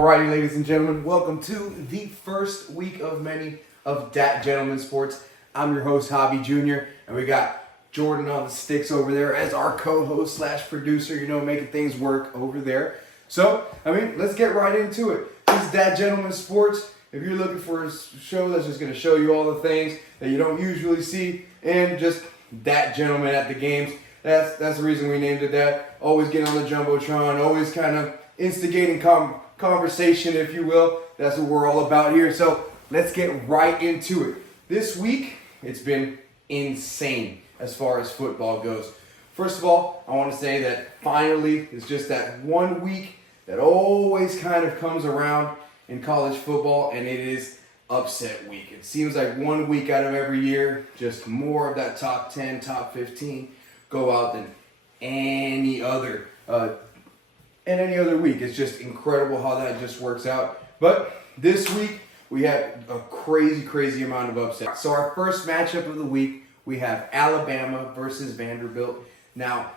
Alrighty, ladies and gentlemen, welcome to the first week of many of Dat Gentleman Sports. I'm your host, Hobby Jr., and we got Jordan on the sticks over there as our co-host slash producer, making things work over there. So, let's get right into it. This is Dat Gentleman Sports. If you're looking for a show that's just going to show you all the things that you don't usually see, and just Dat Gentleman at the games, that's the reason we named it that. Always get on the Jumbotron, always kind of instigating conversation, if you will. That's what we're all about here. So let's get right into it. This week, it's been insane as far as football goes. First of all, I want to say that finally, it's just that 1 week that always kind of comes around in college football, and it is upset week. It seems like 1 week out of every year, just more of that top 10, top 15 go out than any other week. It's just incredible how that just works out. But this week, we had a crazy amount of upsets. So our first matchup of the week, we have Alabama versus Vanderbilt. Now,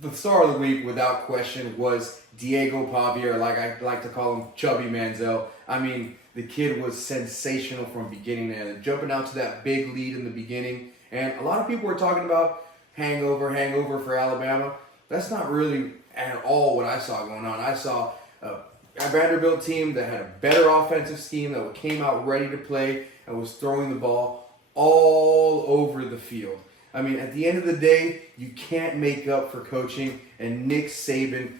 the star of the week, without question, was Diego Pavia, or like I like to call him, Chubby Manziel. The kid was sensational from beginning to end, jumping out to that big lead in the beginning. And a lot of people were talking about hangover for Alabama. That's not really at all what I saw going on. I saw a Vanderbilt team that had a better offensive scheme, that came out ready to play and was throwing the ball all over the field. At the end of the day, you can't make up for coaching, and Nick Saban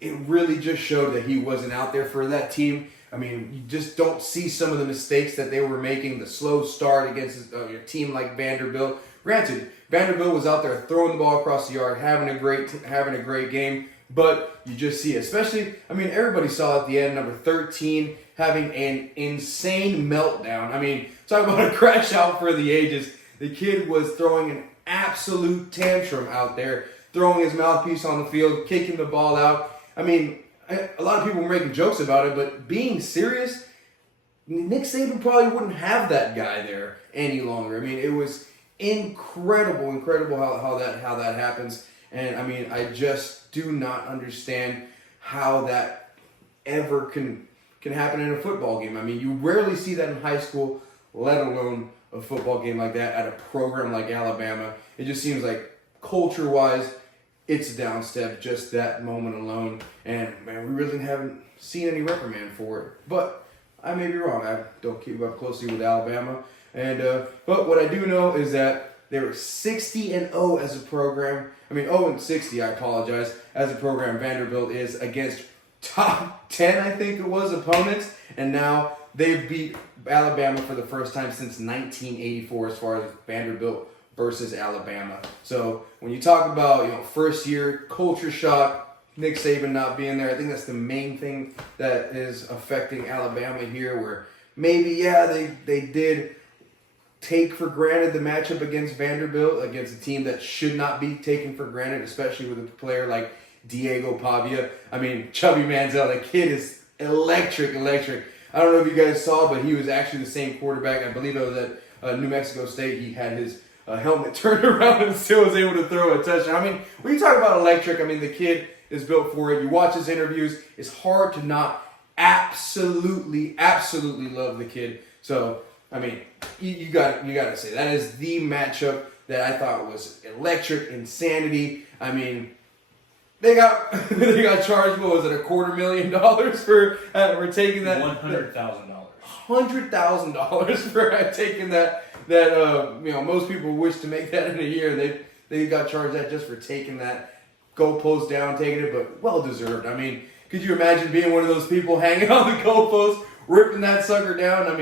it really just showed that he wasn't out there for that team. You just don't see some of the mistakes that they were making, the slow start against a team like Vanderbilt. Granted, Vanderbilt was out there throwing the ball across the yard, having a great game, but you just see, especially, everybody saw at the end, number 13 having an insane meltdown. Talk about a crash out for the ages. The kid was throwing an absolute tantrum out there, throwing his mouthpiece on the field, kicking the ball out. A lot of people were making jokes about it, but being serious, Nick Saban probably wouldn't have that guy there any longer. It was incredible how that happens. And I just do not understand how that ever can happen in a football game. You rarely see that in high school, let alone a football game like that at a program like Alabama. It just seems like culture-wise, it's a downstep, just that moment alone. And we really haven't seen any reprimand for it. But I may be wrong. I don't keep up closely with Alabama. But what I do know is that they were 60-0 as a program. 0-60, I apologize, as a program. Vanderbilt is against top 10, I think it was, opponents. And now they've beat Alabama for the first time since 1984 as far as Vanderbilt versus Alabama. So when you talk about, first year culture shock, Nick Saban not being there, I think that's the main thing that is affecting Alabama here, where maybe, they did take for granted the matchup against Vanderbilt, against a team that should not be taken for granted, especially with a player like Diego Pavia. Chubby Manziel, the kid is electric. I don't know if you guys saw, but he was actually the same quarterback. I believe it was at New Mexico State. He had his helmet turned around and still was able to throw a touchdown. When you talk about electric, the kid is built for it. You watch his interviews, it's hard to not absolutely love the kid. So, you got to say that is the matchup that I thought was electric, insanity. They got charged. What was it? $250,000 for taking that. $100,000. $100,000 for taking that. Most people wish to make that in a year. They got charged that just for taking that goalpost down, taking it, but well deserved. Could you imagine being one of those people hanging on the goalpost, ripping that sucker down?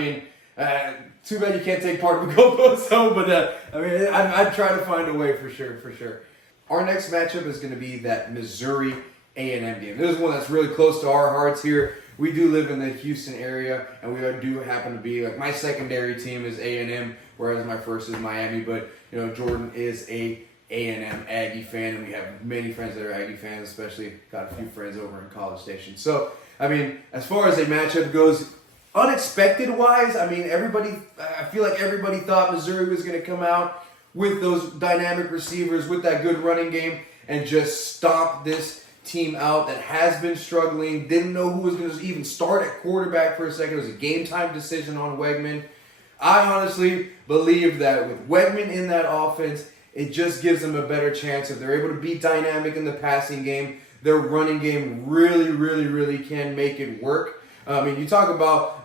Too bad you can't take part of the goalpost home, but I'd try to find a way for sure. Our next matchup is going to be that Missouri A&M game. This is one that's really close to our hearts here. We do live in the Houston area, and we do happen to be, my secondary team is A&M, whereas my first is Miami, but, Jordan is a A&M Aggie fan, and we have many friends that are Aggie fans, especially got a few friends over in College Station. So, as far as a matchup goes, unexpected-wise, I feel like everybody thought Missouri was going to come out with those dynamic receivers, with that good running game, and just stomp this team out that has been struggling. Didn't know who was going to even start at quarterback for a second. It was a game time decision on Wegman. I honestly believe that with Wegman in that offense, it just gives them a better chance. If they're able to be dynamic in the passing game, their running game really can make it work. I mean, you talk about,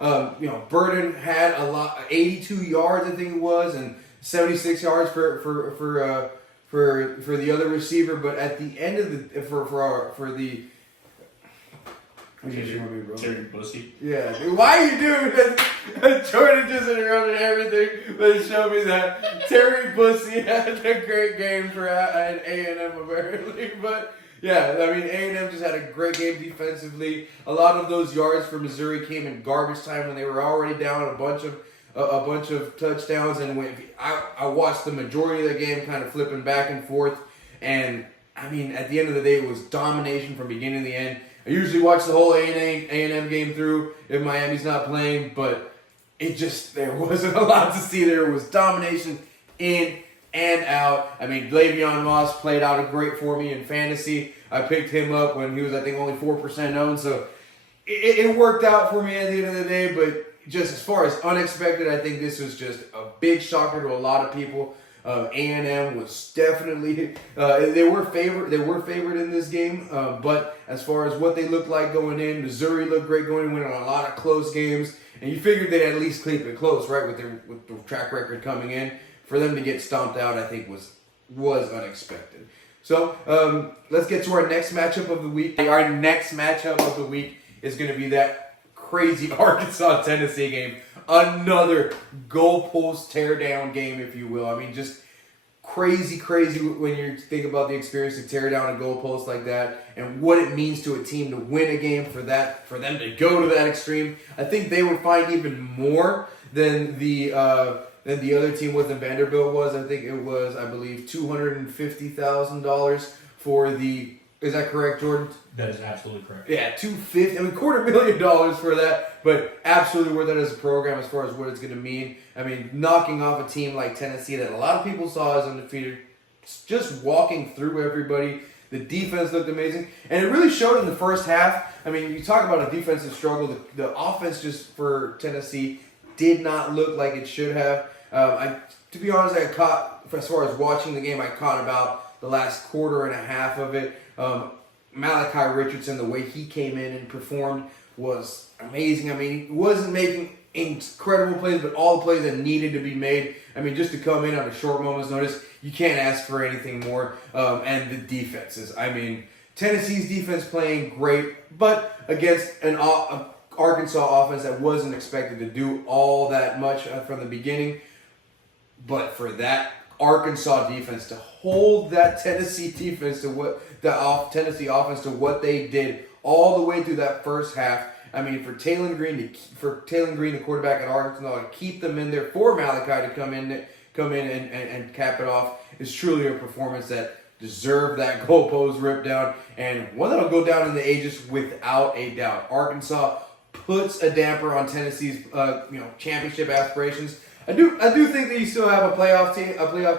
Burden had a lot, 82 yards, I think it was, and 76 yards for the other receiver. But at the end of the Terry Pussy. Yeah, dude, why are you doing that? Jordan just interrupted everything, but it showed me that Terry Pussy had a great game for A&M apparently. But yeah, I mean, A&M just had a great game defensively. A lot of those yards for Missouri came in garbage time when they were already down a bunch of touchdowns. And when I watched the majority of the game, kind of flipping back and forth. And I mean, at the end of the day, it was domination from beginning to the end. I usually watch the whole A&M game through if Miami's not playing, but there wasn't a lot to see. There was domination in and out. I mean, Le'Veon Moss played out great for me in fantasy. I picked him up when he was, I think, only 4% owned, so it worked out for me at the end of the day. But just as far as unexpected, I think this was just a big shocker to a lot of people. A&M was definitely they were favored in this game, but as far as what they looked like going in, Missouri looked great going in, winning a lot of close games, and you figured they'd at least keep it close, right? With the track record coming in, for them to get stomped out, I think was unexpected. So let's get to our next matchup of the week. Our next matchup of the week is going to be that crazy Arkansas-Tennessee game. Another goalpost tear-down game, if you will. I mean, just crazy when you think about the experience to tear down a goalpost like that and what it means to a team to win a game for them to go to that extreme. I think they would find even more than the other team than Vanderbilt was. I think it was, I believe, $250,000 for the. Is that correct, Jordan? That is absolutely correct. Yeah, $250,000. I mean, $250,000 for that, but absolutely worth it as a program as far as what it's going to mean. I mean, knocking off a team like Tennessee that a lot of people saw as undefeated, just walking through everybody. The defense looked amazing, and it really showed in the first half. I mean, you talk about a defensive struggle. The offense just for Tennessee did not look like it should have. To be honest, as far as watching the game, I caught about the last quarter and a half of it. Malachi Richardson, the way he came in and performed was amazing. I mean, he wasn't making incredible plays, but all the plays that needed to be made. I mean, just to come in on a short moment's notice, you can't ask for anything more. And the defenses. I mean, Tennessee's defense playing great, but against an Arkansas offense that wasn't expected to do all that much from the beginning. But for that Arkansas defense to hold that Tennessee defense to Tennessee offense to what they did all the way through that first half. I mean, for Taylor Green, the quarterback at Arkansas, to keep them in there, for Malachi to come in and cap it off is truly a performance that deserved that goalpost ripped down, and one that'll go down in the ages without a doubt. Arkansas puts a damper on Tennessee's championship aspirations. I do think that you still have a playoff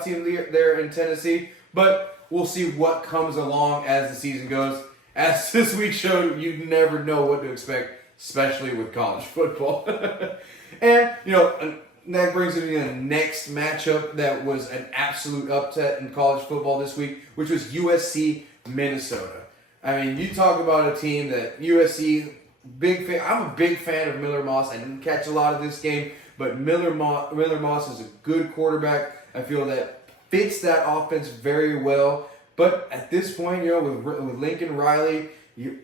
team there in Tennessee, but we'll see what comes along as the season goes. As this week showed, you never know what to expect, especially with college football. And that brings me to the next matchup that was an absolute upset in college football this week, which was USC Minnesota. I mean, you talk about a team that USC, big fan. I'm a big fan of Miller Moss. I didn't catch a lot of this game, but Miller Moss is a good quarterback. I feel that fits that offense very well. But at this point, with Lincoln Riley, you're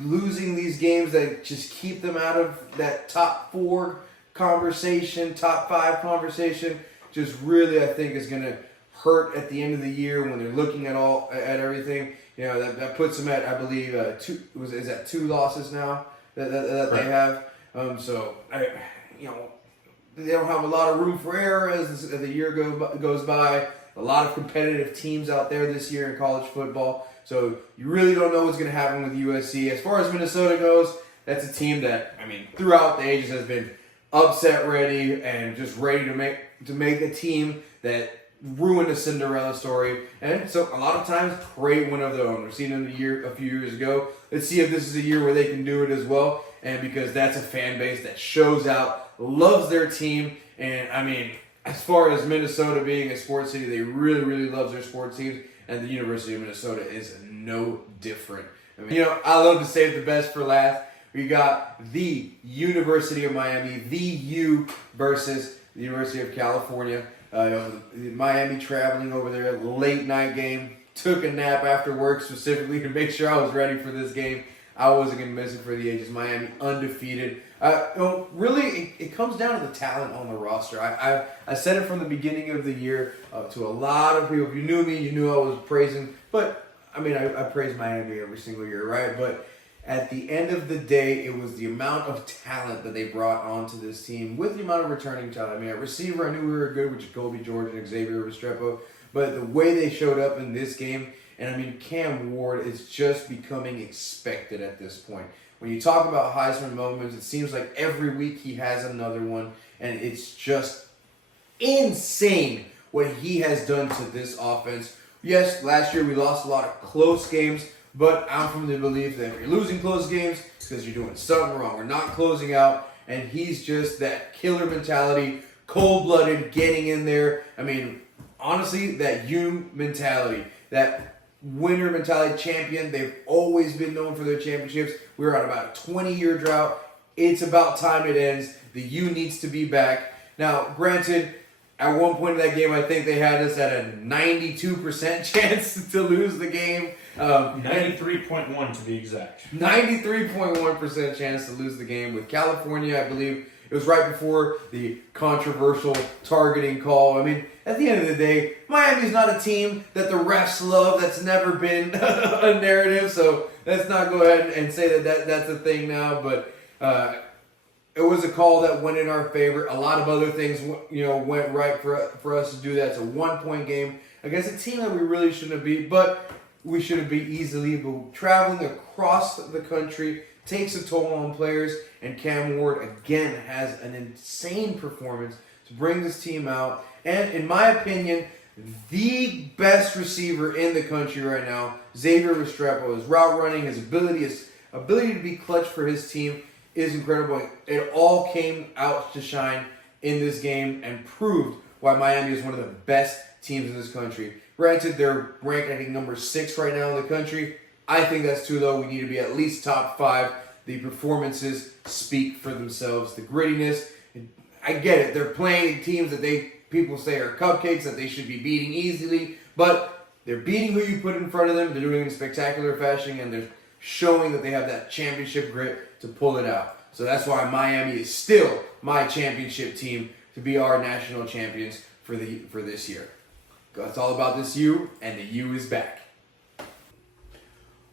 losing these games that just keep them out of that top 4 conversation, top 5 conversation, just really, I think, is going to hurt at the end of the year when they're looking at everything. That puts them at, I believe, is that 2 losses now that right. They have. They don't have a lot of room for error as the year goes by. A lot of competitive teams out there this year in college football. So you really don't know what's going to happen with USC. As far as Minnesota goes, that's a team that, I mean, throughout the ages has been upset ready and just ready to make a team that ruin a Cinderella story. And so a lot of times, create one of their own. We've seen it a few years ago. Let's see if this is a year where they can do it as well. And because that's a fan base that shows out, loves their team. And I mean, as far as Minnesota being a sports city, they really, really love their sports teams. And the University of Minnesota is no different. I mean, I love to save the best for last. We got the University of Miami, the U versus the University of California. Miami traveling over there, late night game. Took a nap after work specifically to make sure I was ready for this game. I wasn't going to miss it for the ages. Miami undefeated. Really, it comes down to the talent on the roster. I said it from the beginning of the year to a lot of people. If you knew me, you knew I was praising. But, I mean, I praise Miami every single year, right? But at the end of the day, it was the amount of talent that they brought onto this team with the amount of returning talent. I mean, at receiver, I knew we were good with Jacoby George and Xavier Restrepo. But the way they showed up in this game, and I mean, Cam Ward is just becoming expected at this point. When you talk about Heisman moments, it seems like every week he has another one, and it's just insane what he has done to this offense. Yes, last year we lost a lot of close games, but I'm from the belief that if you're losing close games, it's because you're doing something wrong. We're not closing out, and he's just that killer mentality, cold-blooded, getting in there. I mean, honestly, that U mentality, that winner mentality, champion, they've always been known for their championships. We're on about a 20-year drought. It's about time it ends. The U needs to be back. Now, granted, at one point in that game, I think they had us at a 92% chance to lose the game. 93.1 to be exact. 93.1% chance to lose the game with California, I believe. It was right before the controversial targeting call. I mean, at the end of the day, Miami's not a team that the refs love. That's never been a narrative. So let's not go ahead and say that's a thing now. But it was a call that went in our favor. A lot of other things, went right for us to do that. It's a 1-point game against a team that we really shouldn't have beat, but we should have beat easily. But traveling across the country takes a toll on players, and Cam Ward again has an insane performance to bring this team out. And in my opinion, the best receiver in the country right now, Xavier Restrepo. His route running, his ability to be clutch for his team is incredible. It all came out to shine in this game and proved why Miami is one of the best teams in this country. Granted, they're ranked, I think, number 6 right now in the country. I think that's too low. We need to be at least top 5. The performances speak for themselves. The grittiness, I get it. They're playing teams that people say are cupcakes, that they should be beating easily. But they're beating who you put in front of them. They're doing it in spectacular fashion, and they're showing that they have that championship grit to pull it out. So that's why Miami is still my championship team to be our national champions for this year. It's all about this U, and the U is back.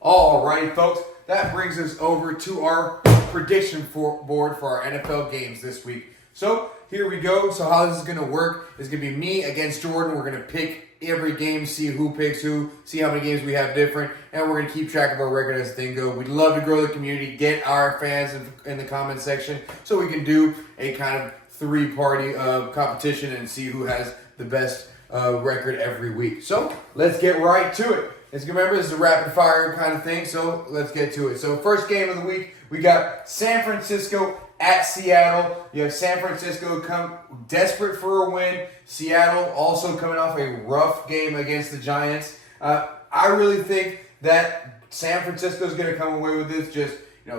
Alrighty, folks, that brings us over to our prediction board for our NFL games this week. So here we go. So how this is going to work is going to be me against Jordan. We're going to pick every game, see who picks who, see how many games we have different, and we're going to keep track of our record as things go. We'd love to grow the community, get our fans in the comment section so we can do a kind of 3-party competition and see who has the best record every week. So let's get right to it. Remember, this is a rapid fire kind of thing, so let's get to it. So first game of the week, we got San Francisco at Seattle. You have San Francisco come desperate for a win. Seattle also coming off a rough game against the Giants. I really think that San Francisco is going to come away with this, just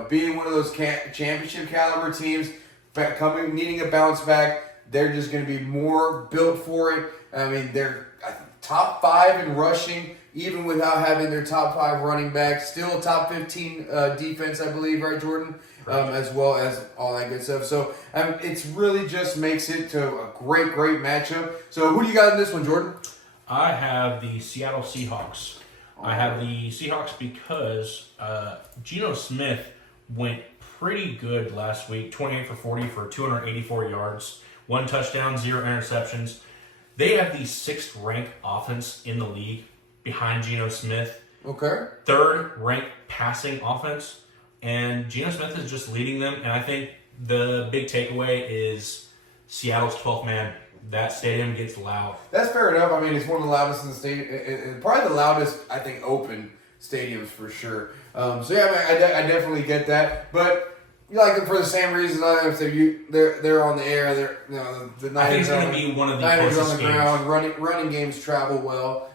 being one of those championship caliber teams, needing a bounce back. They're just going to be more built for it. I mean, they're top 5 in rushing, even without having their top 5 running backs. Still top 15 defense, I believe, right, Jordan? As well as all that good stuff. So it's really just makes it to a great matchup. So who do you got in this one, Jordan? I have the Seattle Seahawks. I have the Seahawks because Geno Smith went pretty good last week, 28 for 40 for 284 yards, 1 touchdown, 0 interceptions. They have the 6th ranked offense in the league behind Geno Smith. Okay. 3rd ranked passing offense. And Geno Smith is just leading them. And I think the big takeaway is Seattle's 12th man that stadium gets loud. That's fair enough. I mean, it's one of the loudest in the stadium. Probably the loudest, I think, open stadiums for sure. So yeah, I definitely get that. But like for the same reason, they're on the air. The Niners. I think it's going to be one of the Niners on closest the ground. Running games travel well.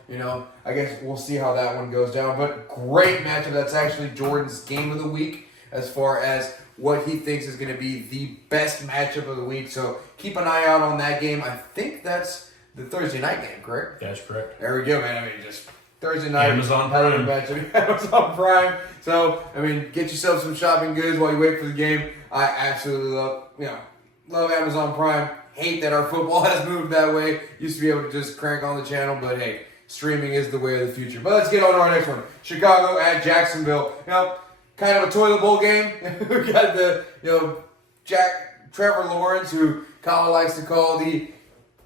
I guess we'll see how that one goes down. But great matchup. That's actually Jordan's game of the week as far as what he thinks is going to be the best matchup of the week. So keep an eye out on that game. I think that's the Thursday night game, correct? That's correct. There we go, man. I mean, just Thursday night. Amazon Prime. Amazon Prime. So, I mean, get yourself some shopping goods while you wait for the game. I absolutely love Amazon Prime. Hate that our football has moved that way. Used to be able to just crank on the channel, but hey, streaming is the way of the future. But let's get on to our next one. Chicago at Jacksonville. Kind of a toilet bowl game. We got the, Trevor Lawrence, who Kyle likes to call the,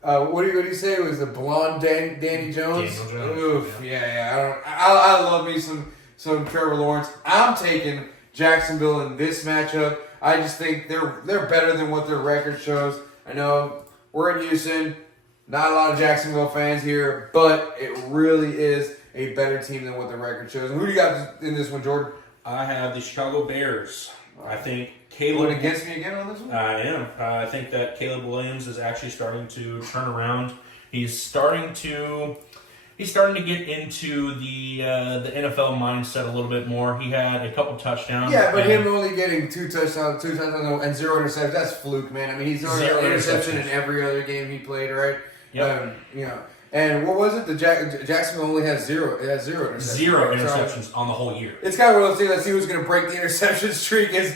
what do you say? It was the blonde Danny Jones? Oof, yeah. I love me some Trevor Lawrence. I'm taking Jacksonville in this matchup. I just think they're better than what their record shows. I know we're in Houston. Not a lot of Jacksonville fans here, but it really is a better team than what the record shows. And who do you got in this one, Jordan? I have the Chicago Bears. I think Caleb... You going against me again on this one? I am. I think that Caleb Williams is actually starting to turn around. He's starting to get into the NFL mindset a little bit more. He had a couple touchdowns. Yeah, but him only getting two touchdowns and 0 interceptions, that's fluke, man. I mean, he's on an interception in every other game he played, right? Yep. And what was it? The Jacksonville only has zero. It has 0 interceptions. 0 interceptions on the whole year. It's kind of one of those things. Let's see who's going to break the interception streak. Is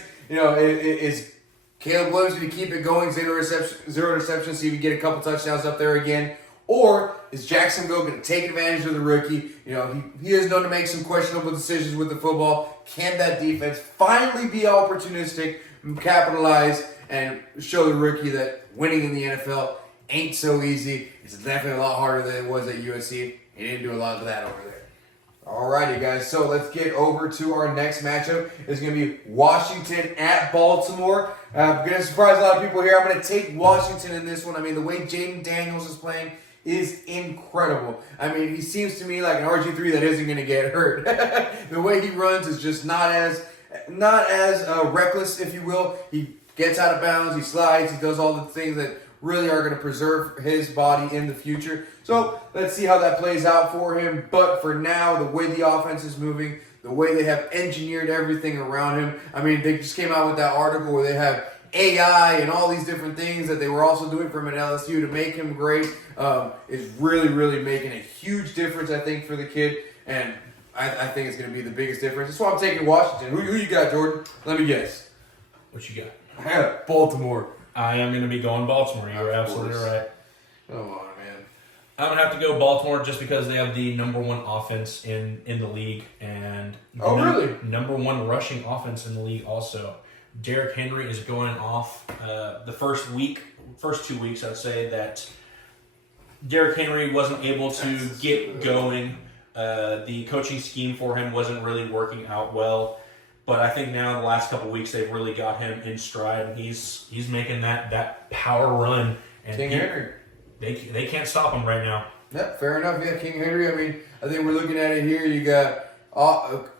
Caleb Williams going to keep it going? 0 interceptions. See if we get a couple touchdowns up there again. Or is Jacksonville going to take advantage of the rookie? He is known to make some questionable decisions with the football. Can that defense finally be opportunistic, capitalize, and show the rookie that winning in the NFL ain't so easy? It's definitely a lot harder than it was at USC. He didn't do a lot of that over there. Alrighty, guys. So let's get over to our next matchup. It's going to be Washington at Baltimore. I'm going to surprise a lot of people here. I'm going to take Washington in this one. I mean, the way Jaden Daniels is playing is incredible. I mean, he seems to me like an RG3 that isn't going to get hurt. The way he runs is just not as reckless, if you will. He gets out of bounds, he slides, he does all the things that really are going to preserve his body in the future. So let's see how that plays out for him. But for now, the way the offense is moving, the way they have engineered everything around him. I mean, they just came out with that article where they have AI and all these different things that they were also doing from an LSU to make him great. Is really, really making a huge difference, I think, for the kid. And I think it's going to be the biggest difference. That's why I'm taking Washington. Who you got, Jordan? Let me guess. What you got? I got Baltimore. I am going to be going Baltimore. You're absolutely right. Come on, man. I'm going to have to go Baltimore just because they have the number one offense in the league. And really? Number one rushing offense in the league also. Derrick Henry is going off the first 2 weeks, I'd say, that Derrick Henry wasn't able to get going. The coaching scheme for him wasn't really working out well. But I think now the last couple of weeks they've really got him in stride, and he's making that power run. And King Henry. They can't stop him right now. Yep, fair enough. Yeah, King Henry. I mean, I think we're looking at it here. You got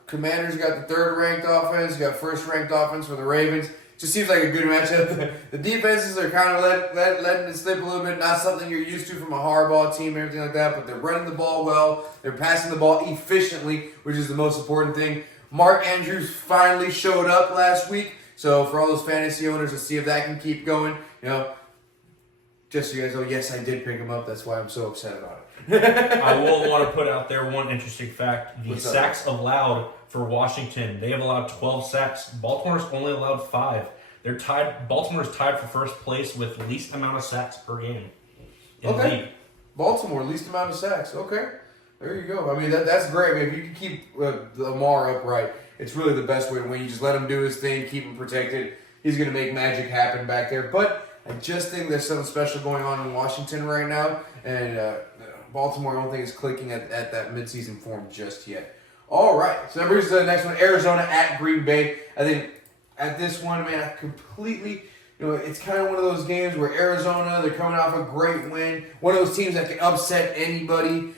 Commanders got the third-ranked offense. You got first-ranked offense for the Ravens. Just seems like a good matchup. The defenses are kind of letting it slip a little bit. Not something you're used to from a Harbaugh team and everything like that, but they're running the ball well. They're passing the ball efficiently, which is the most important thing. Mark Andrews finally showed up last week. So for all those fantasy owners, let's see if that can keep going. Just so you guys know, yes, I did pick him up. That's why I'm so upset about it. I will want to put out there one interesting fact. The sacks allowed for Washington, they have allowed 12 sacks. Baltimore's only allowed 5. They're tied. Baltimore's tied for first place with least amount of sacks per game in the league. Baltimore, least amount of sacks. Okay. There you go. I mean, that's great. I mean, if you can keep Lamar upright, it's really the best way to win. You just let him do his thing, keep him protected. He's going to make magic happen back there. But I just think there's something special going on in Washington right now. And Baltimore, I don't think is clicking at that midseason form just yet. All right. So that brings us to the next one. Arizona at Green Bay. I think at this one, man, I completely it's kind of one of those games where Arizona, they're coming off a great win. One of those teams that can upset anybody.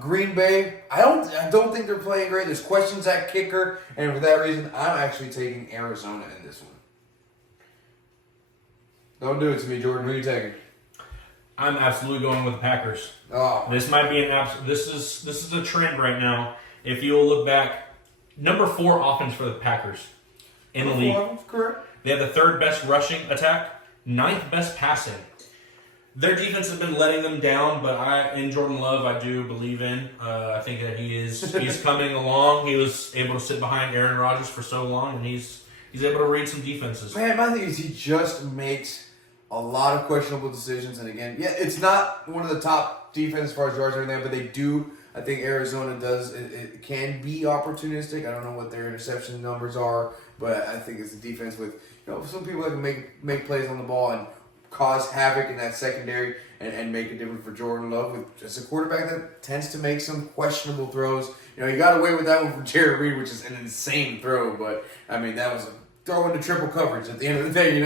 Green Bay, I don't think they're playing great. There's questions at kicker, and for that reason, I'm actually taking Arizona in this one. Don't do it to me, Jordan. Who are you taking? I'm absolutely going with the Packers. Oh, This might be this is a trend right now. If you'll look back, number 4 offense for the Packers in the league. Correct. They have the 3rd best rushing attack, 9th best passing. Their defense has been letting them down, but in Jordan Love, I do believe in. I think that he's coming along. He was able to sit behind Aaron Rodgers for so long, and he's able to read some defenses. Man, my thing is he just makes a lot of questionable decisions. And again, yeah, it's not one of the top defense as far as yards or anything, but they do. I think Arizona does. It can be opportunistic. I don't know what their interception numbers are, but I think it's a defense with some people that can make plays on the ball and cause havoc in that secondary and make a difference for Jordan Love with just a quarterback that tends to make some questionable throws. He got away with that one from Jared Reed, which is an insane throw, but I mean that was a throw into triple coverage at the end of the day.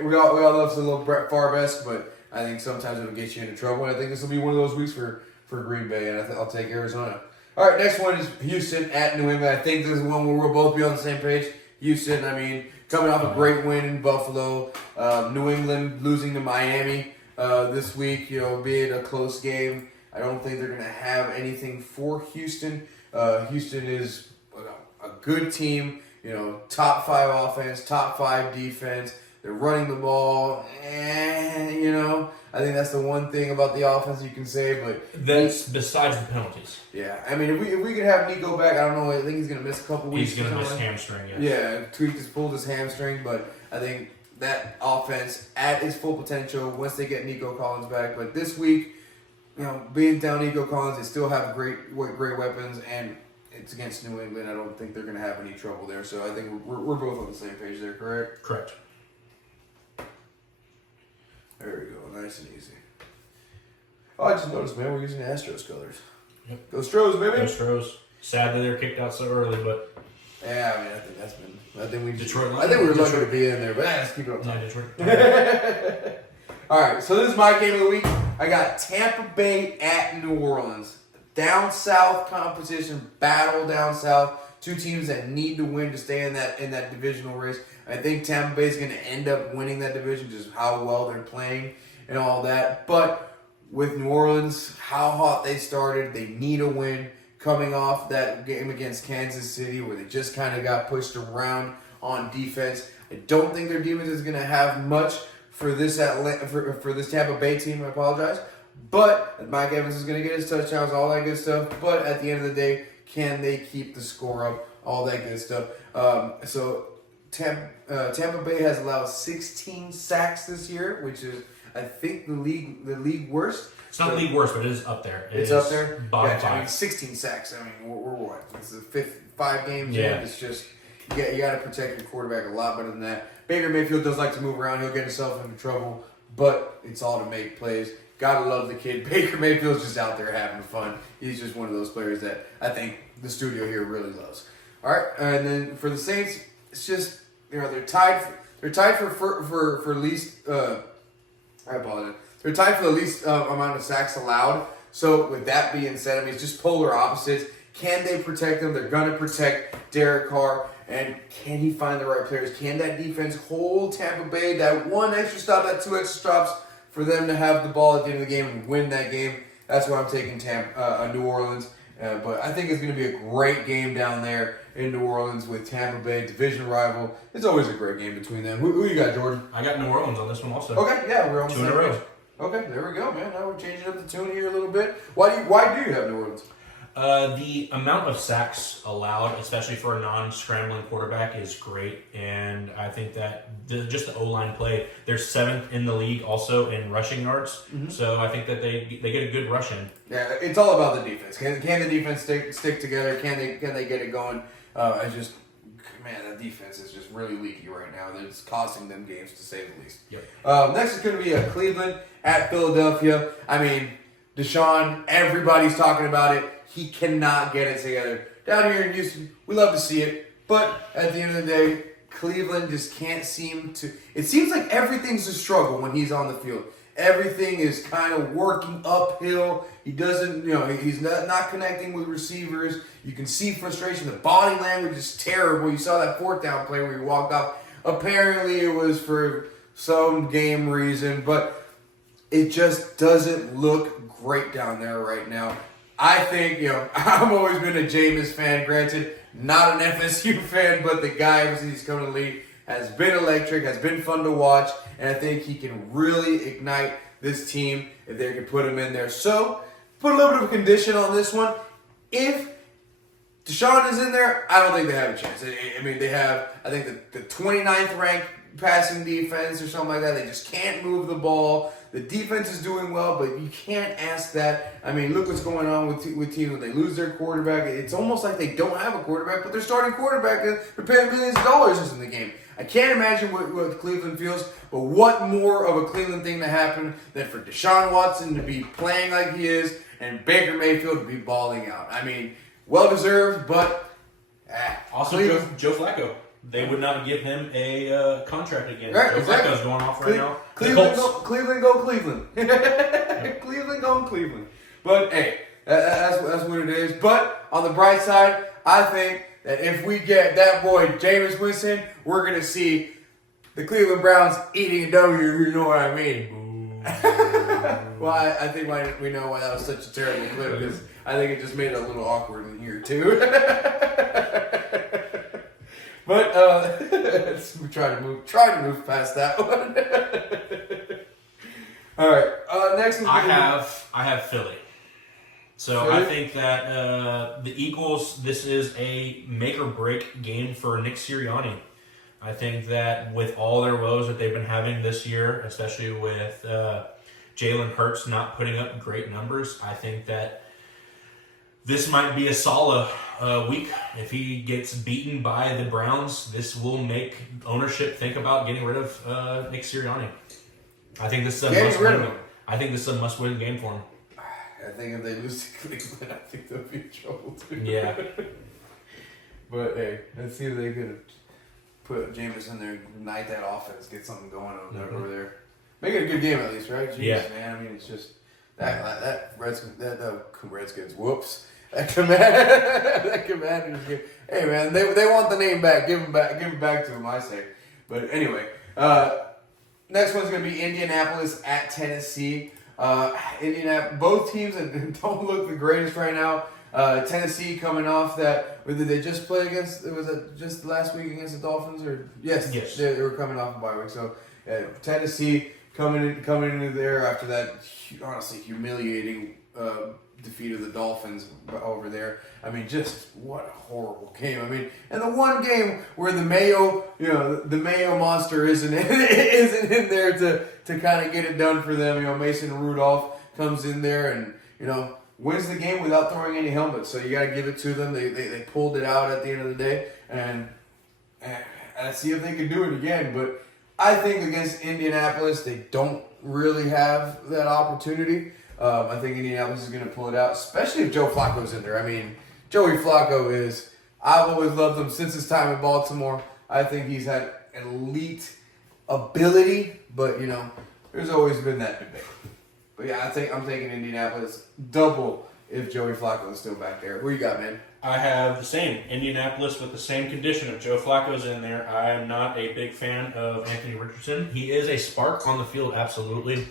We all love a little Brett Favre-esque, but I think sometimes it'll get you into trouble. And I think this will be one of those weeks for Green Bay, and I'll take Arizona. All right, next one is Houston at New England. I think this is one where we'll both be on the same page. Houston, coming off a great win in Buffalo. New England losing to Miami this week, being a close game. I don't think they're going to have anything for Houston. Houston is a good team, top 5 offense, top 5 defense. They're running the ball, I think that's the one thing about the offense you can say, but that's besides the penalties. Yeah, if we could have Nico back, I don't know. I think he's gonna miss a couple weeks. He's gonna miss hamstring. Yes. Yeah, pulled his hamstring, but I think that offense at its full potential once they get Nico Collins back. But this week, being down Nico Collins, they still have great weapons, and it's against New England. I don't think they're gonna have any trouble there. So I think we're both on the same page there. Correct? Correct. There we go. Nice and easy. Oh, I just noticed, man, we're using Astros colors. Yep. Go Stros, baby. Go Stros. Sad that they're kicked out so early, but yeah, I think that's been. I think we were lucky to be in there, but let's keep it up top. Yeah, Detroit. All right, so this is my game of the week. I got Tampa Bay at New Orleans. Down south competition, battle down south. Two teams that need to win to stay in that divisional race. I think Tampa Bay is going to end up winning that division, just how well they're playing and all that. But with New Orleans, how hot they started, they need a win. Coming off that game against Kansas City where they just kind of got pushed around on defense. I don't think their defense is going to have much for this for this Tampa Bay team. I apologize. But Mike Evans is going to get his touchdowns, all that good stuff. But at the end of the day, can they keep the score up? All that good stuff. So Tampa Bay has allowed 16 sacks this year, which is, I think, the league worst. It's not the league worst, but it is up there. It's up there? Bottom 5. 16 sacks. We're what? It's the 5 games in. Yeah. It's just, you got to protect your quarterback a lot better than that. Baker Mayfield does like to move around. He'll get himself into trouble, but it's all to make plays. Gotta love the kid. Baker Mayfield's just out there having fun. He's just one of those players that I think the studio here really loves. All right, and then for the Saints, it's just they're tied for least. I apologize. They're tied for the least amount of sacks allowed. So with that being said, it's just polar opposites. Can they protect them? They're gonna protect Derek Carr, and can he find the right players? Can that defense hold Tampa Bay that 1 extra stop, that 2 extra stops for them to have the ball at the end of the game and win that game? That's why I'm taking New Orleans. But I think it's going to be a great game down there in New Orleans with Tampa Bay, division rival. It's always a great game between them. Who you got, Jordan? I got New Orleans on this one also. Okay, yeah, we're on the 2 in same a row. page. Okay, there we go, man. Now we're changing up the tune here a little bit. Why do you have New Orleans? The amount of sacks allowed, especially for a non-scrambling quarterback, is great, and I think that just the O-line play, they're 7th in the league also in rushing yards, so I think that they get a good rush in. Yeah, it's all about the defense. Can the defense stick together? Can they get it going? The defense is just really leaky right now. It's costing them games, to say the least. Yep. Next is going to be Cleveland at Philadelphia. Deshaun, everybody's talking about it. He cannot get it together. Down here in Houston, we love to see it. But at the end of the day, Cleveland just can't seem to. It seems like everything's a struggle when he's on the field. Everything is kind of working uphill. He doesn't, he's not connecting with receivers. You can see frustration. The body language is terrible. You saw that fourth down play where he walked off. Apparently it was for some game reason, but it just doesn't look great down there right now. I think, I've always been a Jameis fan, granted, not an FSU fan, but the guy, ever since he's come to the league, has been electric, has been fun to watch, and I think he can really ignite this team if they can put him in there. So, put a little bit of a condition on this one. If Deshaun is in there, I don't think they have a chance. I mean, they have, I think, the 29th ranked passing defense or something like that. They just can't move the ball. The defense is doing well, but you can't ask that. I mean, look what's going on with teams when they lose their quarterback. It's almost like they don't have a quarterback, but they're starting quarterback and they're paying millions of dollars in the game. I can't imagine what Cleveland feels, but what more of a Cleveland thing to happen than for Deshaun Watson to be playing like he is and Baker Mayfield to be balling out. I mean, well-deserved, but also Joe Flacco. They would not give him a contract again. Right, Joe exactly. Flacco's going off right now. Cleveland go Cleveland. Cleveland go Cleveland. But hey, that's what it is. But on the bright side, I think that if we get that boy Jameis Winston, we're gonna see the Cleveland Browns eating a W. You know what I mean? Well, I think we know why that was such a terrible clip, because I think it just made it a little awkward in here too. But we try to move past that one. All right, next one. I have Philly. So Philly? I think that the Eagles, this is a make or break game for Nick Sirianni. I think that with all their woes that they've been having this year, especially with Jalen Hurts not putting up great numbers, I think that this might be a Saleh week. If he gets beaten by the Browns, this will make ownership think about getting rid of Nick Sirianni. I think this is a must-win. I think this is a must-win game for him. I think if they lose to Cleveland, I think they'll be in trouble too. Yeah. But hey, let's see if they could put Jameis in there, ignite that offense, get something going over there. Make it a good game at least, right? Jeez, yeah. Man, I mean, it's just that Redskins. Whoops. That Commanders game. Hey man, they want the name back. Give it back to them, I say. But anyway, next one's gonna be Indianapolis at Tennessee. Both teams don't look the greatest right now. Tennessee coming off that. Did they just play against? Was it just last week against the Dolphins? Or yes. They were coming off a bye week. So Tennessee coming into there after that honestly humiliating defeat of the Dolphins over there. I mean, just what a horrible game. I mean, and the one game where the Mayo monster isn't in there to kind of get it done for them. Mason Rudolph comes in there and wins the game without throwing any helmets. So you got to give it to them. They pulled it out at the end of the day, and see if they can do it again. But I think against Indianapolis, they don't really have that opportunity. I think Indianapolis is going to pull it out, especially if Joe Flacco's in there. I mean, Joey Flacco is, I've always loved him since his time in Baltimore. I think he's had elite ability, but, there's always been that debate. But yeah, I'm taking Indianapolis double if Joey Flacco is still back there. Who you got, man? I have the same. Indianapolis with the same condition. If Joe Flacco's in there, I am not a big fan of Anthony Richardson. He is a spark on the field, absolutely.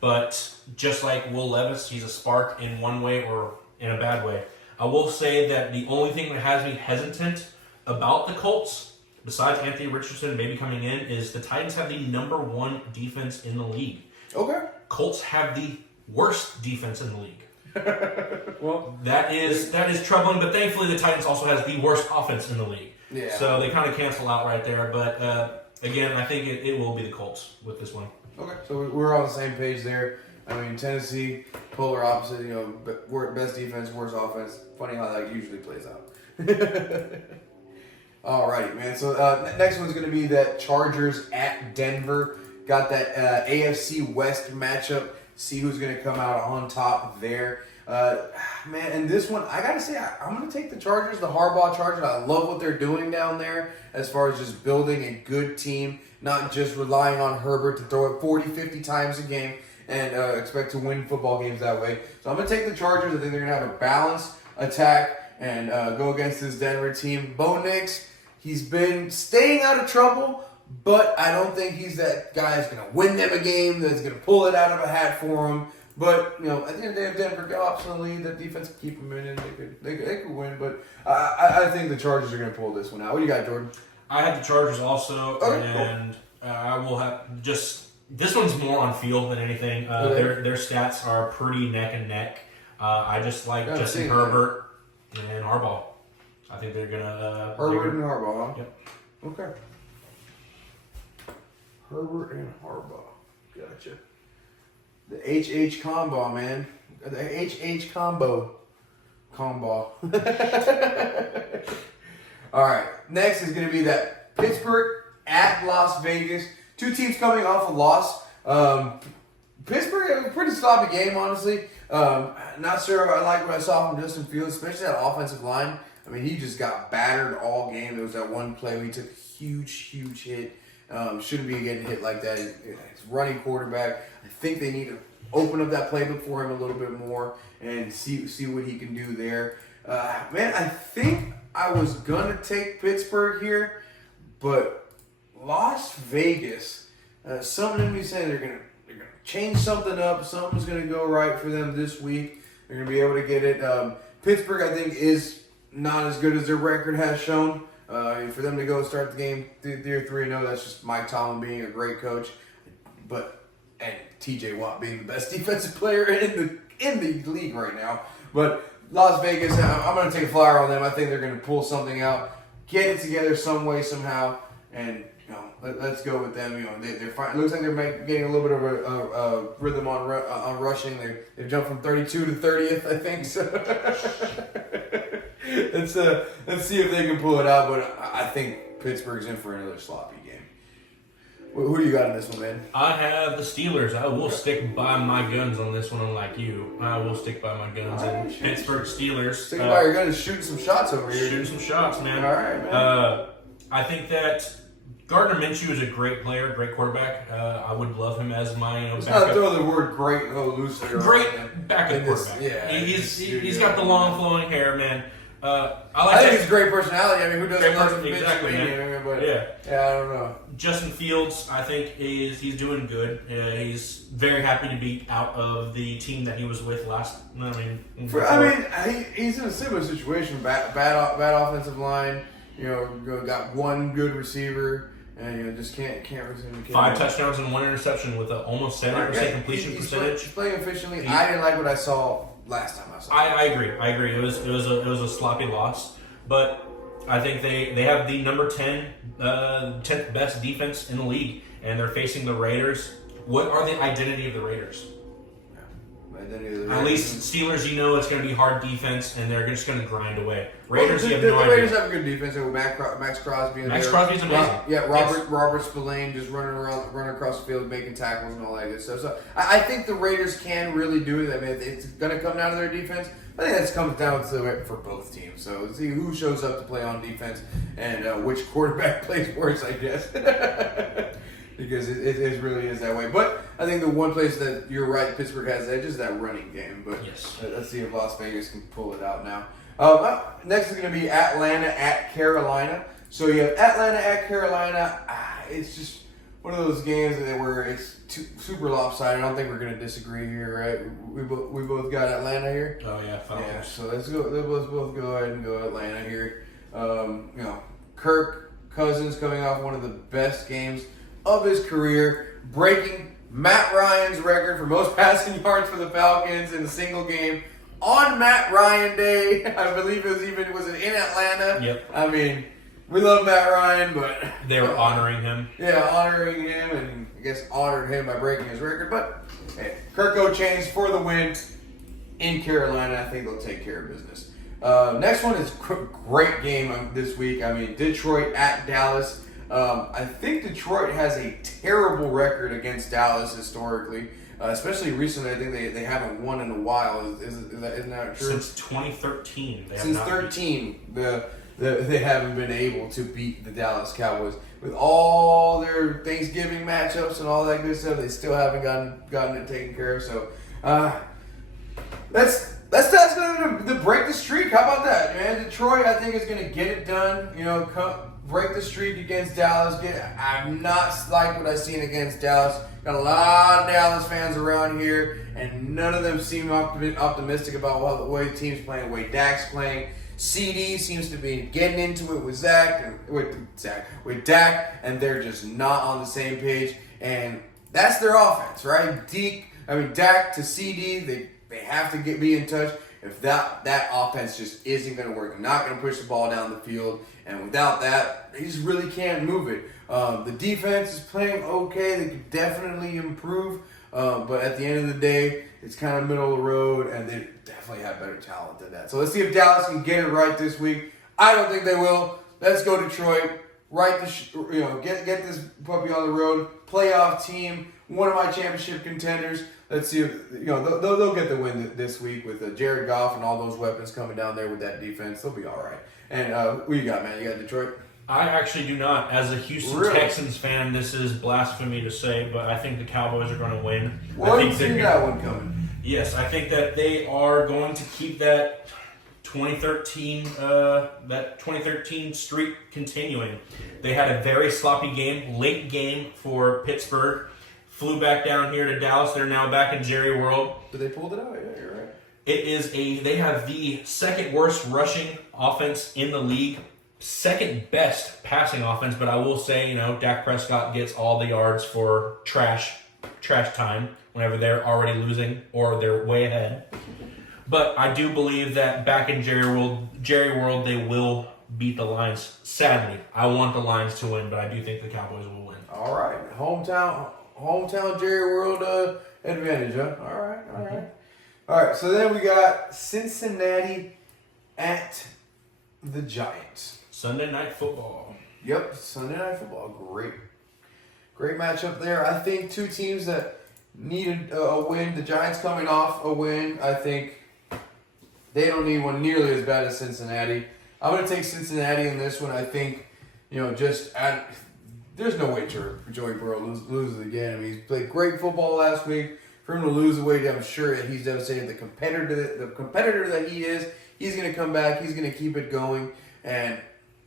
But just like Will Levis, he's a spark in one way or in a bad way. I will say that the only thing that has me hesitant about the Colts, besides Anthony Richardson maybe coming in, is the Titans have the number 1 defense in the league. Okay. Colts have the worst defense in the league. Well, that is troubling, but thankfully the Titans also has the worst offense in the league. Yeah. So they kind of cancel out right there. But again, I think it will be the Colts with this one. Okay, so we're on the same page there. I mean, Tennessee, polar opposite, best defense, worst offense. Funny how that usually plays out. Alrighty, man. So next one's going to be that Chargers at Denver. Got that AFC West matchup. See who's going to come out on top there. Man, and this one, I gotta say, I'm gonna take the Chargers, the Harbaugh Chargers. I love what they're doing down there as far as just building a good team, not just relying on Herbert to throw it 40, 50 times a game and expect to win football games that way. So I'm gonna take the Chargers. I think they're gonna have a balanced attack and go against this Denver team. Bo Nix, he's been staying out of trouble, but I don't think he's that guy that's gonna win them a game, that's gonna pull it out of a hat for them. But, at the end of the day, if Denver got optionally, the defense could keep them in and they could win. But I think the Chargers are going to pull this one out. What do you got, Jordan? I have the Chargers also, Okay, and I will have just this one's more on field than anything. Their stats are pretty neck and neck. I just like Justin Herbert and Harbaugh. I think they're gonna Herbert and Harbaugh. Huh? Yep. Okay. Herbert and Harbaugh. Gotcha. The HH combo, man. The HH combo. Combo. All right. Next is going to be that Pittsburgh at Las Vegas. Two teams coming off a loss. Pittsburgh had a pretty sloppy game, honestly. Not sure I like what I saw from Justin Fields, especially that offensive line. I mean, he just got battered all game. There was that one play where he took a huge hit. Shouldn't be getting hit like that. He's running quarterback. I think they need to open up that playbook for him a little bit more and see what he can do there. Man, I think I was gonna take Pittsburgh here, but Las Vegas, something in me saying they're gonna change something up. Something's gonna go right for them this week. They're gonna be able to get it. Pittsburgh, I think, is not as good as their record has shown. For them to go start the game 3-0, that's just Mike Tomlin being a great coach, and T.J. Watt being the best defensive player in the league right now. But Las Vegas, I'm going to take a flyer on them. I think they're going to pull something out, get it together some way, somehow, and let's go with them. They're fine. It looks like they're getting a little bit of a rhythm on rushing. They've jumped from 32 to 30th, I think. So let's see if they can pull it out. But I think Pittsburgh's in for another sloppy game. Who do you got in this one, man? I have the Steelers. I will stick by my guns on this one, unlike you. I will stick by my guns. And Pittsburgh Steelers. Stick by your guns, shooting some shots over here. Shooting some shots, man. All right, man. I think that Gardner Minshew is a great player, great quarterback. I would love him as my Let's backup. not throw the word great loosely. Great backup quarterback. Yeah, he's got the long flowing hair, man. I think it's a great personality. I mean, who doesn't love exactly, man? But, yeah, I don't know. Justin Fields, I think he's doing good. He's very happy to be out of the team that he was with last. He's in a similar situation. Bad offensive line. Got one good receiver, and just can't resume. 5 touchdowns and 1 interception with an almost 70% completion percentage. He's playing efficiently. I didn't like what I saw last time I saw him. I agree. It was a sloppy loss, but I think they have the number 10th best defense in the league, and they're facing the Raiders. What are the identity of the Raiders? At least Steelers, it's going to be hard defense, and they're just going to grind away. Raiders, you have no idea. The Raiders have a good defense. They have Max Crosby. Crosby's amazing. Robert Spillane just running across the field, making tackles and all that good stuff. So I think the Raiders can really do it. I mean, it's going to come down to their defense. I think that comes down to it for both teams. So see who shows up to play on defense and which quarterback plays worse, I guess. Because it really is that way. But I think the one place that you're right, Pittsburgh has edge is that running game. But yes. Let's see if Las Vegas can pull it out now. Next is going to be Atlanta at Carolina. So you have Atlanta at Carolina. It's just one of those games where it's super lopsided. I don't think we're going to disagree here, right? We both got Atlanta here. Oh yeah, fine. Yeah. So let's go. Let's both go ahead and go Atlanta here. Kirk Cousins coming off one of the best games of his career, breaking Matt Ryan's record for most passing yards for the Falcons in a single game on Matt Ryan Day. I believe was it in Atlanta? Yep. I mean, we love Matt Ryan, but they were honoring him. Yeah, honoring him, and I guess honored him by breaking his record. But hey, Kirk Chains for the win in Carolina. I think they'll take care of business. Next one is great game this week. I mean, Detroit at Dallas. I think Detroit has a terrible record against Dallas historically. Especially recently, I think they haven't won in a while. Isn't that true? Since 2013. Since 13, they haven't been able to beat the Dallas Cowboys. With all their Thanksgiving matchups and all that good stuff, they still haven't gotten it taken care of. So that's going to break the streak. How about that, man? Detroit, I think, is going to get it done. Break the streak against Dallas. I'm not like what I've seen against Dallas. Got a lot of Dallas fans around here, and none of them seem optimistic about the way the team's playing, the way Dak's playing. CD seems to be getting into it with Dak, and they're just not on the same page. And that's their offense, right? Dak to CD, they have to be in touch. If that offense just isn't going to work, they're not going to push the ball down the field. And without that, they just really can't move it. The defense is playing okay. They could definitely improve. But at the end of the day, it's kind of middle of the road, and they definitely have better talent than that. So let's see if Dallas can get it right this week. I don't think they will. Let's go Detroit. Get this puppy on the road. Playoff team. One of my championship contenders. Let's see if they'll get the win this week with Jared Goff and all those weapons coming down there with that defense. They'll be all right. And who you got, man? You got Detroit? I actually do not. As a Houston Texans fan, this is blasphemy to say, but I think the Cowboys are going to win. Well, I think that one coming. Yes, I think that they are going to keep that 2013 streak continuing. They had a very sloppy late game for Pittsburgh. Flew back down here to Dallas. They're now back in Jerry World. But they pulled it out. Yeah, you're right. They have the second worst rushing offense in the league. Second best passing offense, but I will say, Dak Prescott gets all the yards for trash time whenever they're already losing or they're way ahead. But I do believe that back in Jerry World, they will beat the Lions. Sadly, I want the Lions to win, but I do think the Cowboys will win. All right, hometown Jerry World advantage, huh? All right. All right. So then we got Cincinnati at the Giants. Sunday Night Football. Yep, Sunday Night Football. Great matchup there. I think two teams that needed a win. The Giants coming off a win. I think they don't need one nearly as bad as Cincinnati. I'm going to take Cincinnati in this one. I think, there's no way Joey Burrow loses again. I mean, he's played great football last week. For him to lose the way, I'm sure that he's devastated. The competitor that he is, he's going to come back. He's going to keep it going, and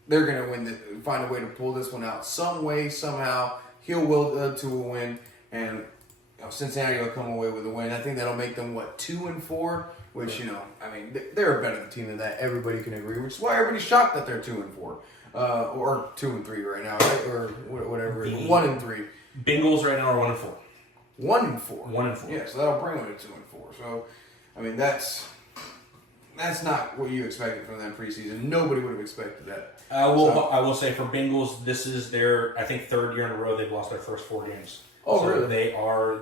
they're going to find a way to pull this one out some way, somehow. He'll will to a win, and Cincinnati will come away with a win. I think that'll make them 2-4, which they're a better team than that. Everybody can agree, which is why everybody's shocked that they're 2-4, or 2-3 right now, right, or whatever. 1-3. Bengals right now are 1-4. 1-4. 1-4. Yeah, so that'll bring them to 2-4. So, that's not what you expected from them preseason. Nobody would have expected that. I will say for Bengals, this is their, I think, third year in a row they've lost their first 4 games. Oh, so really?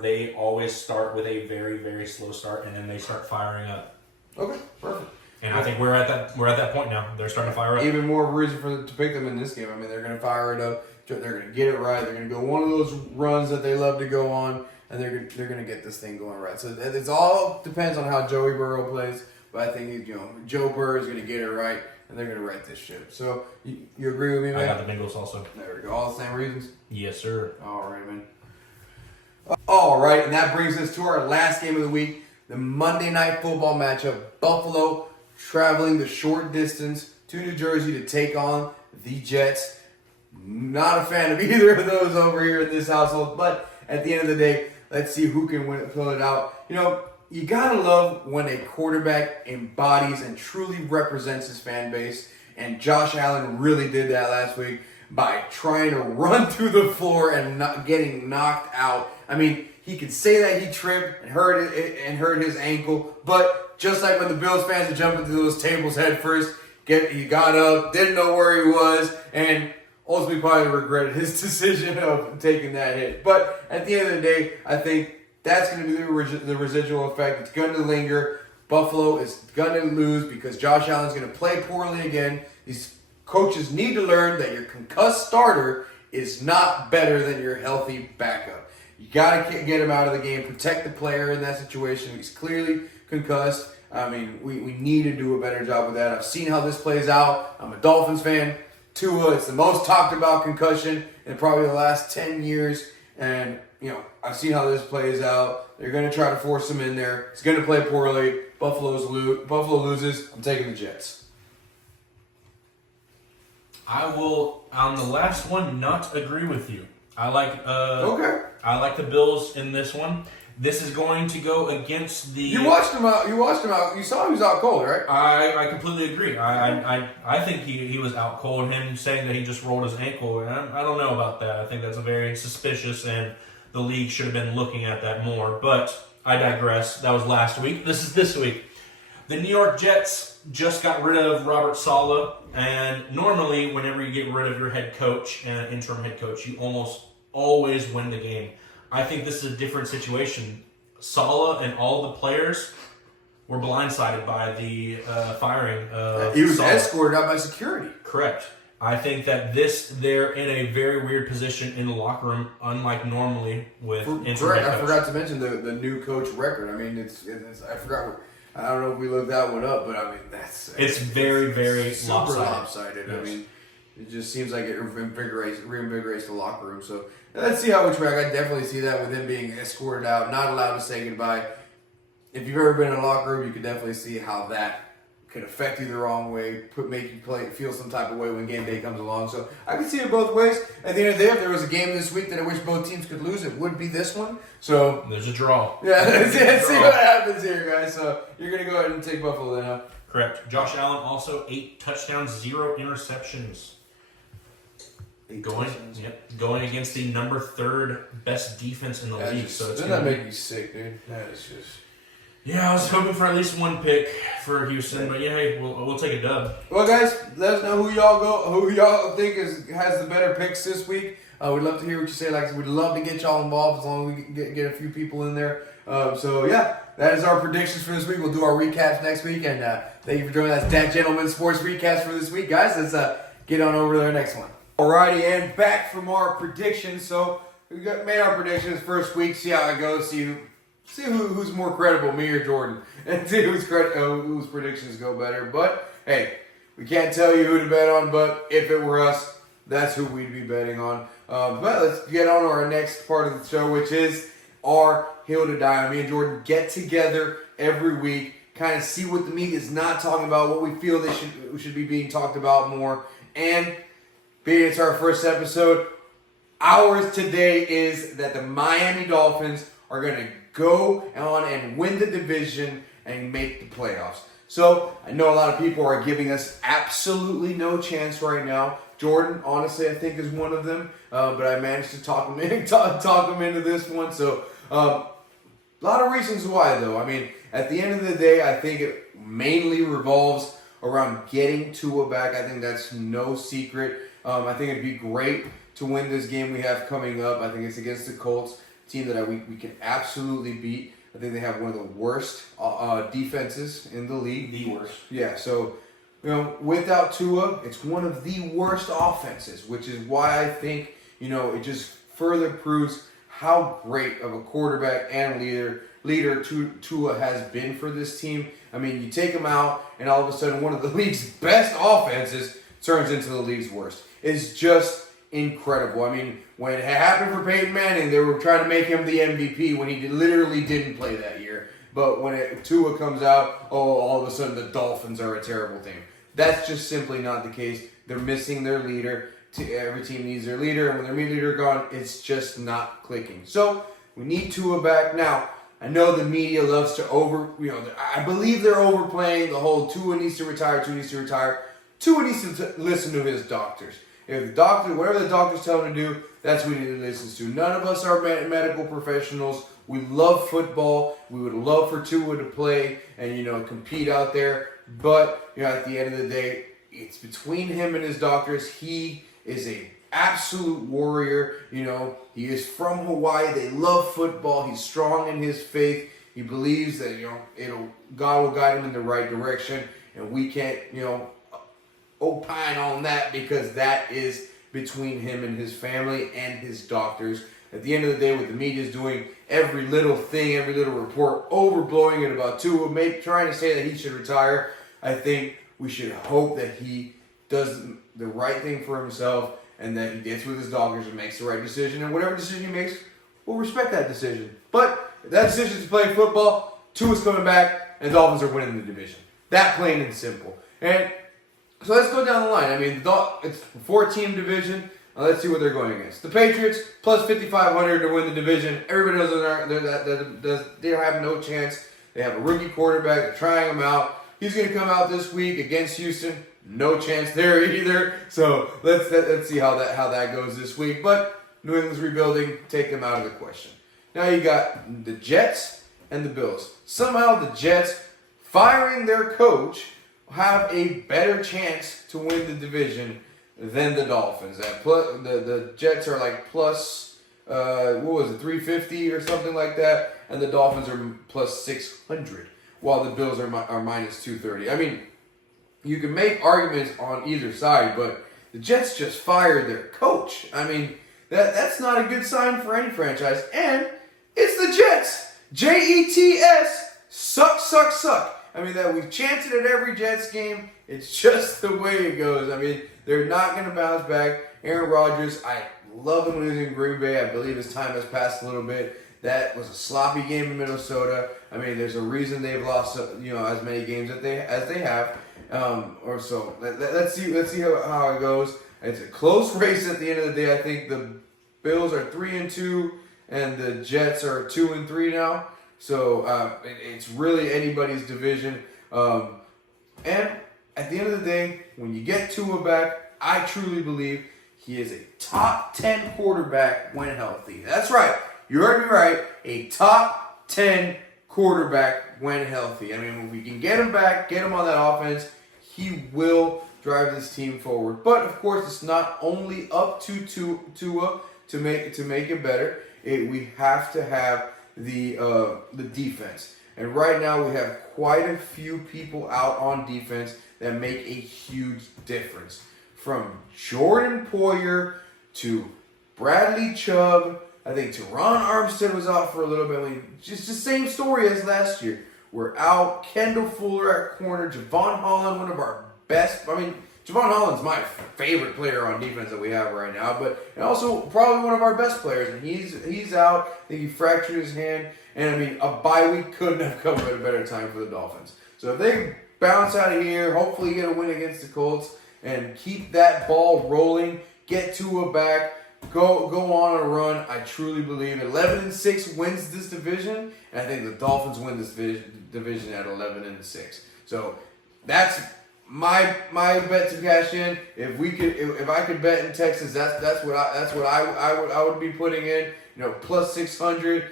They always start with a very, very slow start, and then they start firing up. Okay, perfect. And I think we're at that point now. They're starting to fire up. Even more reason to pick them in this game. They're going to fire it up. They're going to get it right. They're going to go one of those runs that they love to go on, and they're going to get this thing going right. So it all depends on how Joey Burrow plays. But I think Joe Burrow is going to get it right, and they're going to right this ship. So you agree with me, man? I got the Bengals also. There we go. All the same reasons? Yes, sir. All right, man. All right, and that brings us to our last game of the week, the Monday Night Football matchup. Buffalo traveling the short distance to New Jersey to take on the Jets. Not a fan of either of those over here in this household, but at the end of the day, let's see who can pull it out. You gotta love when a quarterback embodies and truly represents his fan base, and Josh Allen really did that last week by trying to run through the floor and not getting knocked out. He could say that he tripped and hurt his ankle, but just like when the Bills fans are jumping through those tables head first, he got up, didn't know where he was, and ultimately probably regretted his decision of taking that hit. But at the end of the day, I think that's going to be the residual effect. It's going to linger. Buffalo is going to lose because Josh Allen's going to play poorly again. These coaches need to learn that your concussed starter is not better than your healthy backup. You got to get him out of the game, protect the player in that situation. He's clearly concussed. I mean, we need to do a better job with that. I've seen how this plays out. I'm a Dolphins fan. Tua, it's the most talked about concussion in probably the last 10 years. And, I've seen how this plays out. They're going to try to force him in there. He's going to play poorly. Buffalo loses. I'm taking the Jets. I will, on the last one, not agree with you. I like the Bills in this one. This is going to go against the... You watched him out. You saw he was out cold, right? I completely agree. I think he was out cold. Him saying that he just rolled his ankle, I don't know about that. I think that's very suspicious, and the league should have been looking at that more. But I digress. That was last week. This is this week. The New York Jets just got rid of Robert Saleh, and normally whenever you get rid of your head coach and interim head coach, you almost always win the game. I think this is a different situation. Saleh and all the players were blindsided by the firing of He was Saleh. escorted out by security. Correct. I think that they're in a very weird position in the locker room, unlike normally with interim head Correct. coach. I forgot to mention the new coach record. I mean, it's I forgot. I don't know if we looked that one up, but I mean it's very, very super lopsided. Yes. Yes. I mean, it just seems like it reinvigorates the locker room. So let's see how we track. I definitely see that with him being escorted out, not allowed to say goodbye. If you've ever been in a locker room, you could definitely see how that could affect you the wrong way, make you feel some type of way when game day comes along. So I can see it both ways. At the end of the day, if there was a game this week that I wish both teams could lose, it would be this one. So There's a draw. yeah, let's see what happens here, guys. So you're going to go ahead and take Buffalo then, huh? Correct. Josh Allen also 8 touchdowns, 0 interceptions. Going against the number 3rd best defense in the league. Doesn't that make you sick, dude? That is just... Yeah, I was hoping for at least one pick for Houston, but yeah, hey, we'll take a dub. Well, guys, let us know who y'all think has the better picks this week. We'd love to hear what you say. Like, we'd love to get y'all involved as long as we can get a few people in there. So yeah, that is our predictions for this week. We'll do our recaps next week, and thank you for joining us. Dat Gentleman Sports recaps for this week, guys. Let's get on over to our next one. Alrighty, and back from our predictions. So we made our predictions first week. See how it goes. See who's more credible, me or Jordan, and see whose predictions go better. But hey, we can't tell you who to bet on. But if it were us, that's who we'd be betting on. But let's get on to our next part of the show, which is our Hill to Die on. Me and Jordan get together every week, kind of see what the media is not talking about, what we feel they should be being talked about more. And being it's our first episode, ours today is that the Miami Dolphins are going to go on and win the division and make the playoffs. So I know a lot of people are giving us absolutely no chance right now. Jordan, honestly, I think is one of them, but I managed to talk him into this one. So a lot of reasons why, though. I mean, at the end of the day, I think it mainly revolves around getting Tua back. I think that's no secret. I think it'd be great to win this game we have coming up. I think it's against the Colts, a team that we can absolutely beat. I think they have one of the worst defenses in the league. The worst. Yeah, so, without Tua, it's one of the worst offenses, which is why I think, it just further proves how great of a quarterback and leader Tua has been for this team. I mean, you take him out, and all of a sudden, one of the league's best offenses turns into the league's worst. It's just incredible. I mean, when it happened for Peyton Manning, they were trying to make him the MVP when he literally didn't play that year. But when Tua comes out, all of a sudden the Dolphins are a terrible team. That's just simply not the case. They're missing their leader. Every team needs their leader, and when their leader gone, it's just not clicking. So we need Tua back. Now, I know the media loves to I believe they're overplaying the whole Tua needs to retire, Tua needs to retire. Tua needs to listen to his doctors. If whatever the doctors tell him to do, that's what he listens to. None of us are medical professionals. We love football. We would love for Tua to play and, compete out there. But, at the end of the day, it's between him and his doctors. He is an absolute warrior. He is from Hawaii. They love football. He's strong in his faith. He believes that, God will guide him in the right direction. And we can't, opine on that because that is between him and his family and his doctors. at the end of the day, what the media is doing, every little thing, every little report, overblowing it about Tua, trying to say that he should retire, I think we should hope that he does the right thing for himself and that he gets with his Dodgers and makes the right decision. And whatever decision he makes, we'll respect that decision. But if that decision is to play football, Tua's coming back, and the Dolphins are winning the division. That plain and simple. And so let's go down the line. I mean, it's a 4-team division. Now let's see what they're going against. The Patriots, plus 5,500 to win the division. Everybody knows they have no chance. They have a rookie quarterback. They're trying him out. He's going to come out this week against Houston. No chance there either. So let's see how that goes this week. But New England's rebuilding. Take them out of the question. Now you got the Jets and the Bills. Somehow the Jets, firing their coach, have a better chance to win the division than the Dolphins. The Jets are like plus, 350 or something like that, and the Dolphins are plus 600, while the Bills are minus 230. I mean, you can make arguments on either side, but the Jets just fired their coach. I mean, that's not a good sign for any franchise, and it's the Jets. Jets, suck. I mean, that we've chanted at every Jets game. It's just the way it goes. I mean, they're not going to bounce back. Aaron Rodgers, I love him when he was in Green Bay. I believe his time has passed a little bit. That was a sloppy game in Minnesota. I mean, there's a reason they've lost, as many games as they have, or so. Let's see how it goes. It's a close race at the end of the day. I think the Bills are 3-2, and the Jets are 2-3 now. So it's really anybody's division. And at the end of the day, when you get Tua back, I truly believe he is a top 10 quarterback when healthy. That's right. You heard me right. A top 10 quarterback when healthy. I mean, when we can get him back, get him on that offense, he will drive this team forward. But, of course, it's not only up to Tua to make it better. We have to have the defense. And right now we have quite a few people out on defense that make a huge difference. From Jordan Poyer to Bradley Chubb, I think Teron Armstead was out for a little bit. Just the same story as last year. We're out. Kendall Fuller at corner. Javon Holland, one of our best. I mean, Javon Holland's my favorite player on defense that we have right now, and also probably one of our best players. And he's out. I think he fractured his hand. And I mean, a bye week couldn't have come at a better time for the Dolphins. So if they bounce out of here, hopefully get a win against the Colts and keep that ball rolling, get Tua back, go on a run. I truly believe 11-6 wins this division, and I think the Dolphins win this division at 11-6. So that's my bet to cash in. If I could bet in Texas, that's what I would be putting in. Plus 600.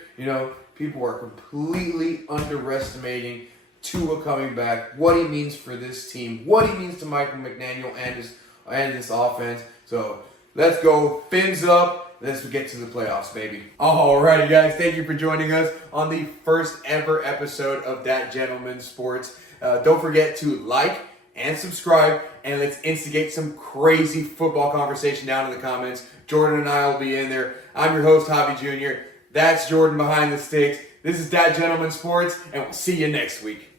People are completely underestimating Tua coming back, what he means for this team, what he means to Michael McDaniel and this offense. So let's go. Fins up. Let's get to the playoffs, baby. Alrighty, guys. Thank you for joining us on the first ever episode of Dat Gentleman Sports. Don't forget to like and subscribe, and let's instigate some crazy football conversation down in the comments. Jordan and I will be in there. I'm your host, Javi Jr. That's Jordan behind the sticks. This is Dat Gentleman Sports, and we'll see you next week.